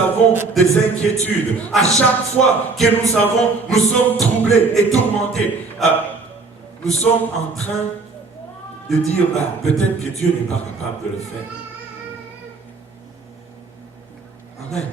avons des inquiétudes, à chaque fois que nous sommes troublés et tourmentés, nous sommes en train de dire, peut-être que Dieu n'est pas capable de le faire. Amen.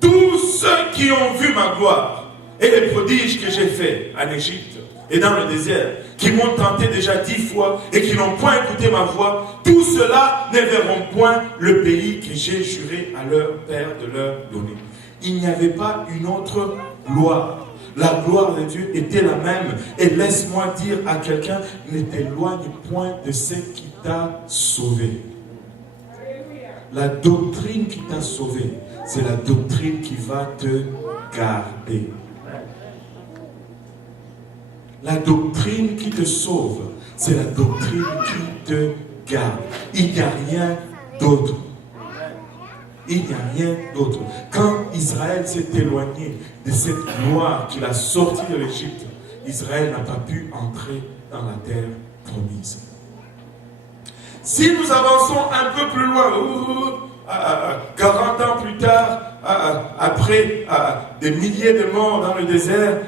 Tous ceux qui ont vu ma gloire et les prodiges que j'ai faits en Égypte et dans le désert, qui m'ont tenté déjà 10 fois et qui n'ont point écouté ma voix, tous ceux-là ne verront point le pays que j'ai juré à leur père de leur donner. Il n'y avait pas une autre gloire. La gloire de Dieu était la même. Et laisse-moi dire à quelqu'un, ne t'éloigne point de ce qui t'a sauvé. La doctrine qui t'a sauvé, c'est la doctrine qui va te garder. La doctrine qui te sauve, c'est la doctrine qui te garde. Il n'y a rien d'autre. Il n'y a rien d'autre. Quand Israël s'est éloigné de cette gloire qu'il a sortie de l'Égypte, Israël n'a pas pu entrer dans la terre promise. Si nous avançons un peu plus loin, 40 ans plus tard, après des milliers de morts dans le désert,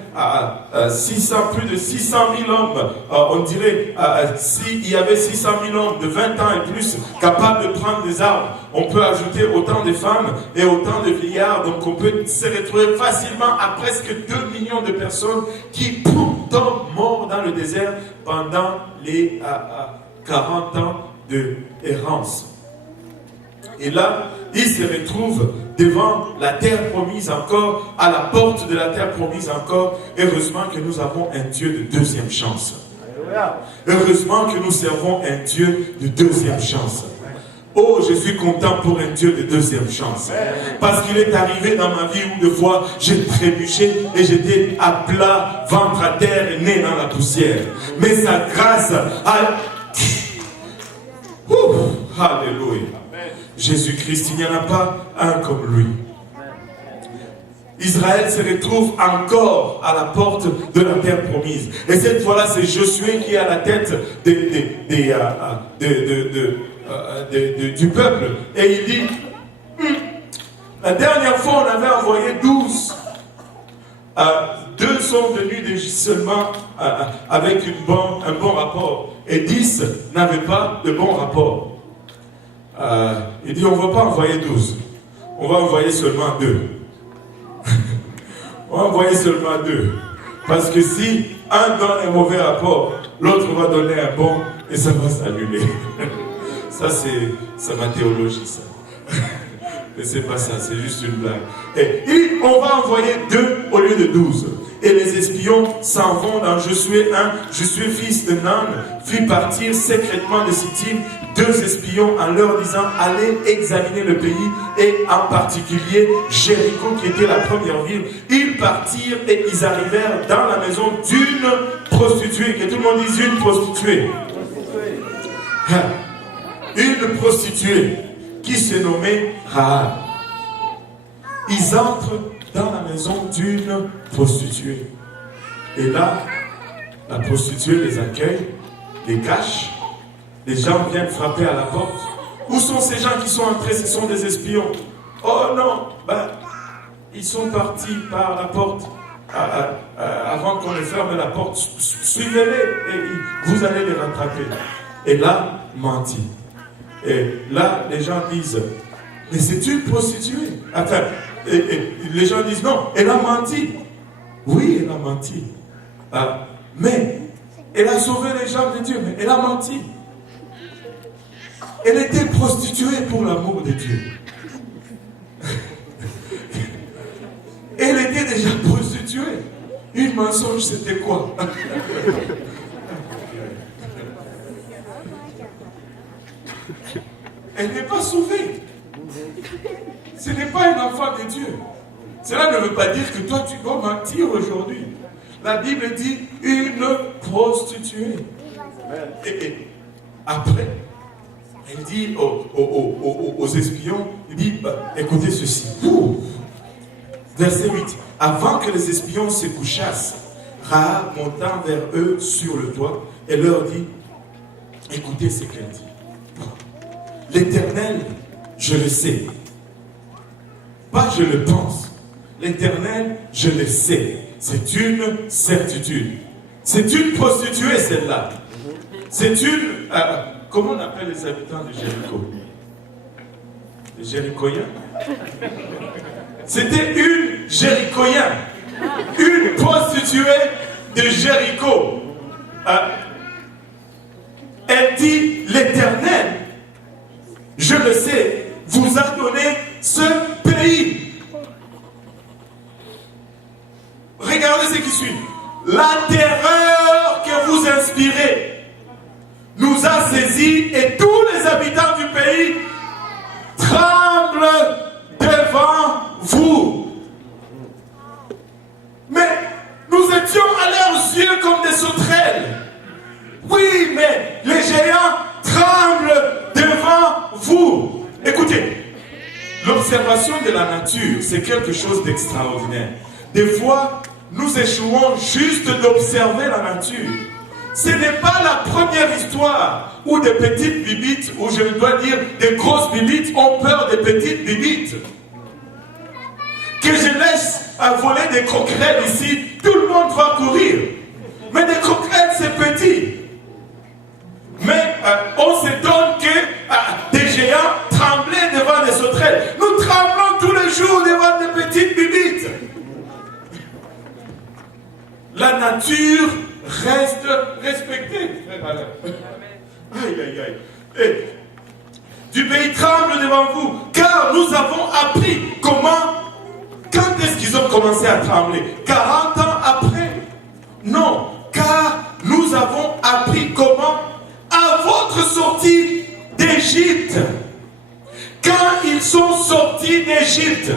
plus de 600 000 hommes, on dirait, s'il y avait 600 000 hommes de 20 ans et plus capables de prendre des armes, on peut ajouter autant de femmes et autant de vieillards, donc on peut se retrouver facilement à presque 2 millions de personnes qui tombent morts dans le désert pendant les 40 ans de errance. Et là, ils se retrouvent devant la terre promise encore, à la porte de la terre promise encore. Heureusement que nous avons un Dieu de deuxième chance. Heureusement que nous servons un Dieu de deuxième chance. Oh, je suis content pour un Dieu de deuxième chance. Parce qu'il est arrivé dans ma vie où de fois j'ai trébuché et j'étais à plat, ventre à terre et né dans la poussière. Mais sa grâce a... Alléluia. Jésus-Christ, il n'y en a pas un comme lui. Israël se retrouve encore à la porte de la terre promise. Et cette fois-là, c'est Josué qui est à la tête du peuple. Et il dit, la dernière fois, on avait envoyé 12. 2 sont venus seulement avec un bon rapport. Et 10 n'avaient pas de bon rapport. Il dit, on ne va pas envoyer 12. On va envoyer seulement 2. On va envoyer seulement 2. Parce que si un donne un mauvais rapport, l'autre va donner un bon et ça va s'annuler. Ça, c'est ma théologie, ça. Mais c'est pas ça, c'est juste une blague. Et on va envoyer 2 au lieu de 12. Et les espions s'en vont dans Josué 1. Josué, fils de Nun, fit partir secrètement de Sittim 2 espions en leur disant, allez examiner le pays et en particulier Jéricho qui était la première ville. Ils partirent et ils arrivèrent dans la maison d'une prostituée. Que tout le monde dise une prostituée. Une prostituée qui se nommait Rahab. Ils entrent dans la maison d'une prostituée. Et là, la prostituée les accueille, les cache. Les gens viennent frapper à la porte. Où sont ces gens qui sont entrés? Ce sont des espions. Oh non, ils sont partis par la porte. Avant qu'on ne ferme la porte, suivez-les et vous allez les rattraper. Et là, menti. Et là, les gens disent, mais c'est une prostituée. Enfin, et les gens disent, non, elle a menti. Oui, elle a menti. Mais elle a sauvé les gens de Dieu, mais elle a menti. Elle était prostituée pour l'amour de Dieu. Elle était déjà prostituée. Une mensonge, c'était quoi? Elle n'est pas sauvée. Ce n'est pas un enfant de Dieu. Cela ne veut pas dire que toi tu dois mentir aujourd'hui. La Bible dit une prostituée. Et après, elle dit aux espions, il dit, écoutez ceci. Verset 8. Avant que les espions se couchassent, Rahab monta vers eux sur le toit et leur dit, Écoutez ce qu'elle dit. L'Éternel, je le sais. Pas je le pense. L'Éternel, je le sais. C'est une certitude. C'est une prostituée, celle-là. C'est une... comment on appelle les habitants de Jéricho? Les Jérichoïens? C'était une Jérichoïenne. Une prostituée de Jéricho. Elle dit, l'Éternel, je le sais, vous a donné ce pays. Regardez ce qui suit. La terreur que vous inspirez nous a saisis et tous les habitants du pays tremblent devant vous. Mais nous étions à leurs yeux comme des sauterelles. Oui, mais les géants tremblent devant vous. Écoutez, l'observation de la nature, c'est quelque chose d'extraordinaire. Des fois, nous échouons juste d'observer la nature. Ce n'est pas la première histoire où des petites bibites, ou je dois dire des grosses bibites, ont peur des petites bibites. Que je laisse voler des coquerelles ici, tout le monde va courir. Mais des coquerelles, c'est petit. Mais on s'étonne que des géants tremblaient devant des sauterelles. Nous tremblons tous les jours devant des petites bibites. La nature reste respectée. Aïe, aïe, aïe. Et, du pays tremble devant vous, car nous avons appris comment. Quand est-ce qu'ils ont commencé à trembler? 40 ans après? Non, car nous avons appris comment à votre sortie d'Égypte. Quand ils sont sortis d'Égypte,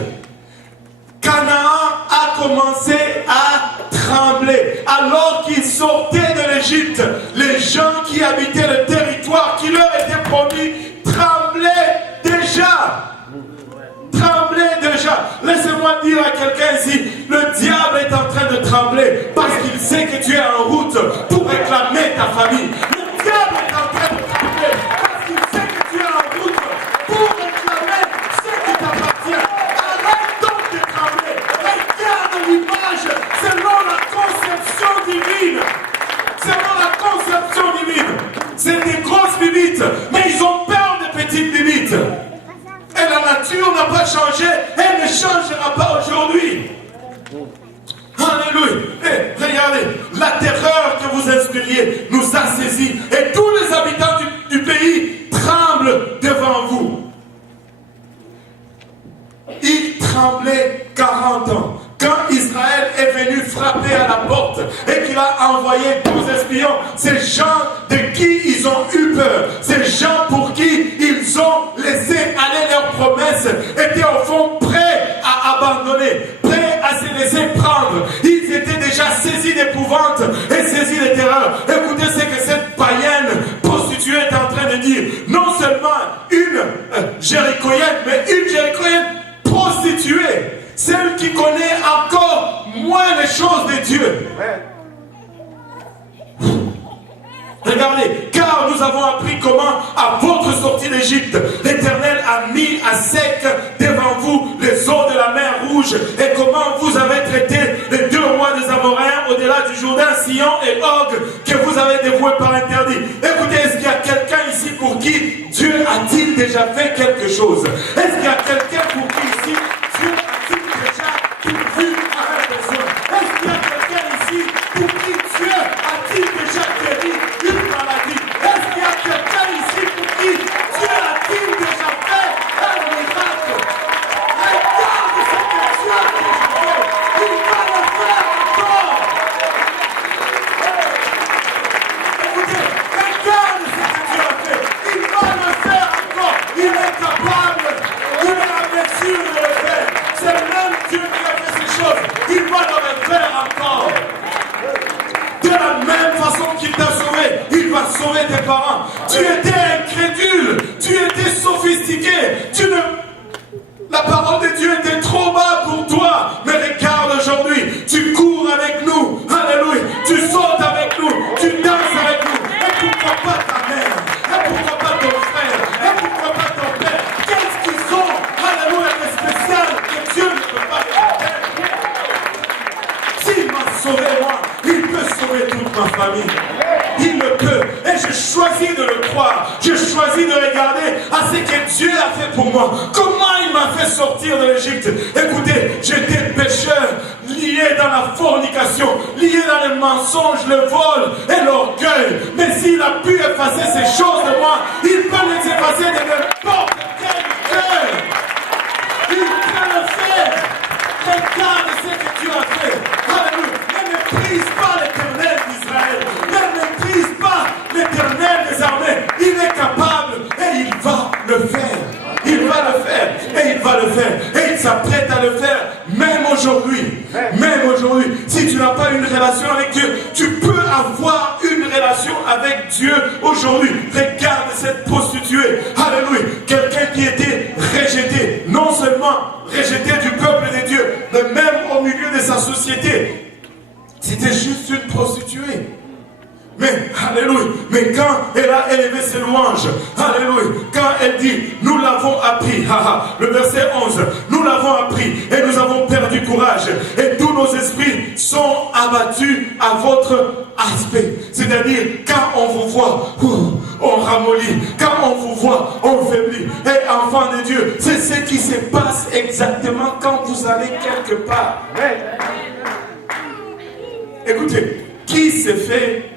Canaan a commencé à trembler. Alors qu'ils sortaient de l'Égypte, les gens qui habitaient le territoire qui leur était promis tremblaient déjà. Tremblaient déjà. Laissez-moi dire à quelqu'un ici, le diable est en train de trembler parce qu'il sait que tu es en route pour réclamer ta famille. Le diable est en train de trembler parce qu'il sait que tu es en route pour réclamer ce qui t'appartient. Arrête donc de trembler. Regarde l'image selon la conception divine. Selon la conception divine. C'est des grosses bibites, mais ils ont peur des petites bibites. Et la nature n'a pas changé, elle ne changera pas aujourd'hui. Alléluia. Et regardez, la terreur que vous inspiriez nous a saisis et tous les habitants du pays tremblent devant vous. Ils tremblaient 40 ans. Quand Israël est venu frapper à la porte et qu'il a envoyé 12 espions, ces gens de qui ils ont eu peur, ces gens pour qui ils ont laissé aller leurs promesses, étaient au fond prêts à abandonner, prêts à se laisser prendre. Ils étaient déjà saisis d'épouvante et saisis de terreur. Écoutez ce que cette païenne prostituée est en train de dire. Non seulement une Jérichoïenne, mais une Jérichoïenne prostituée. Celle qui connaît encore moins les choses de Dieu. Regardez, car nous avons appris comment, à votre sortie d'Égypte, l'Éternel a mis à sec devant vous les eaux de la mer Rouge, et comment vous avez traité les deux rois des Amoréens au-delà du Jourdain, Sion et Og, que vous avez dévoués par interdit. Écoutez, est-ce qu'il y a quelqu'un ici pour qui Dieu a-t-il déjà fait quelque chose? Est-ce qu'il y a quelqu'un pour qui ici Dieu a-t-il déjà pourvu à un besoin? Est-ce qu'il y a quelqu'un ici pour qui Dieu a-t-il déjà guéri une maladie? Est-ce qu'il y a quelqu'un ici pour qui Dieu a-t-il déjà fait un miracle? Regarde ce que Dieu a déjà fait. Il va le faire encore. Écoutez, regarde ce que Dieu a fait. Il va le faire encore. Il est capable. Il est en mesure de le faire. C'est le même Dieu qui a fait ces choses. Il va le faire encore. De la même façon qu'il t'a sauvé, il va sauver tes parents. Tu étais incrédule, tu étais sophistiqué, la parole de Dieu était trop bas pour toi. Mais regarde aujourd'hui, tu cours avec nous, alléluia, tu sautes avec nous, tu danses avec nous. Et pourquoi pas ta mère? croire. Je choisis de regarder à ce que Dieu a fait pour moi. Comment il m'a fait sortir de l'Égypte. Écoutez, j'étais pécheur, lié dans la fornication, lié dans le mensonge, le vol et l'orgueil. Mais s'il a pu effacer ces choses de moi, il peut les effacer de n'importe quel cœur. Il peut le faire. Regarde ce que Dieu a fait. Alléluia. Ne méprise pas l'Éternel d'Israël. Ne méprise pas l'Éternel des armées. Il est capable et il va le faire. Il va le faire et il va le faire. Et il s'apprête à le faire même aujourd'hui. Même aujourd'hui. Si tu n'as pas une relation avec Dieu, tu peux avoir une relation avec Dieu aujourd'hui. Regarde cette prostituée. Alléluia. Quelqu'un qui était rejeté. Non seulement rejeté du peuple de Dieu, mais même au milieu de sa société. C'était juste une prostituée. Mais, alléluia, mais quand elle a élevé ses louanges, alléluia, quand elle dit, nous l'avons appris, le verset 11, nous l'avons appris et nous avons perdu courage et tous nos esprits sont abattus à votre aspect. C'est-à-dire, quand on vous voit, on ramollit, quand on vous voit, on faiblit. Et enfant de Dieu, c'est ce qui se passe exactement quand vous allez quelque part. Écoutez, qui s'est fait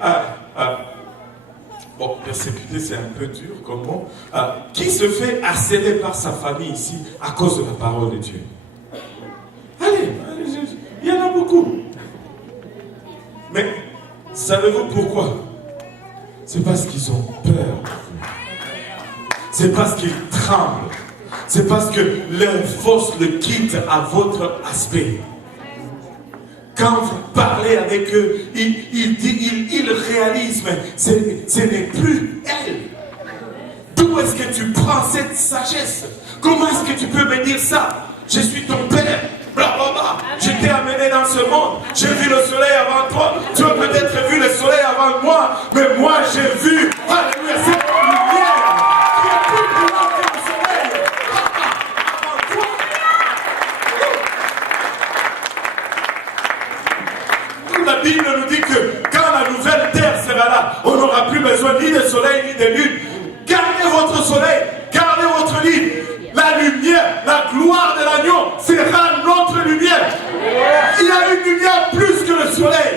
bon, persécuter, c'est un peu dur comme mot. Qui se fait harceler par sa famille ici à cause de la parole de Dieu? Allez, il y en a beaucoup. Mais savez-vous pourquoi? C'est parce qu'ils ont peur. C'est parce qu'ils tremblent. C'est parce que leur force le quitte à votre aspect. Quand vous parlez avec eux, ils réalisent, mais ce n'est plus elle. D'où est-ce que tu prends cette sagesse? Comment est-ce que tu peux me dire ça? Je suis ton père, blablabla. Je t'ai amené dans ce monde. J'ai vu le soleil avant toi. Tu as peut-être vu le soleil avant moi, mais moi j'ai vu, alléluia, cette lumière qui est plus brillante que le soleil. Avant toi. La Bible nous dit que quand la nouvelle terre sera là, on n'aura plus besoin ni de soleil ni de lune. Gardez votre soleil, gardez votre lune. La lumière, la gloire de l'agneau sera notre lumière. Il y a une lumière plus que le soleil.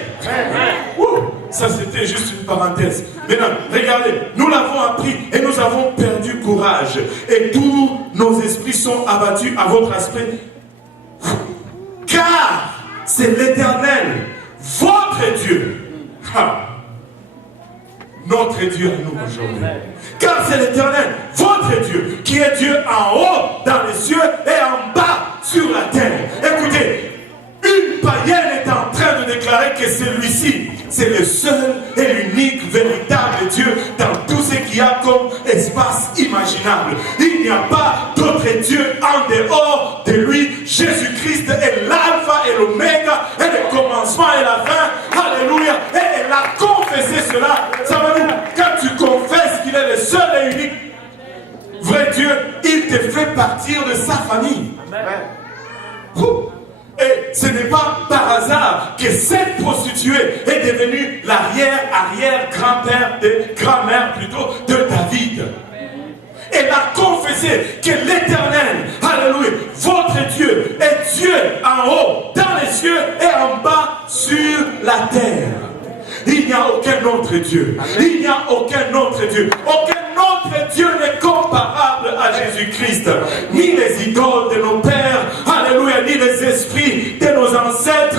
Ça c'était juste une parenthèse. Maintenant, regardez, nous l'avons appris et nous avons perdu courage. Et tous nos esprits sont abattus à votre aspect. Car c'est l'Éternel, votre Dieu, notre Dieu à nous aujourd'hui. Car c'est l'Éternel, votre Dieu, qui est Dieu en haut dans les cieux et en bas sur la terre. Écoutez, une païenne est en train de déclarer que celui-ci, c'est le seul et l'unique véritable Dieu dans tout ce qu'il y a comme espace imaginable. Il n'y a pas d'autre Dieu en dehors de lui. Jésus-Christ est l'alpha et l'oméga, et le commencement et la fin. Alléluia. Et elle a confessé cela. Savez-vous, quand tu confesses qu'il est le seul et unique vrai Dieu, il te fait partir de sa famille. Amen. Et ce n'est pas par hasard que cette prostituée est devenue l'arrière-arrière-grand-père grand-mère plutôt de David. Elle a confessé que l'Éternel, alléluia, votre Dieu est Dieu en haut, dans les cieux et en bas sur la terre. Il n'y a aucun autre Dieu. Il n'y a aucun autre Dieu. Aucun autre Dieu n'est comparable à Jésus-Christ. Ni les idoles de nos pères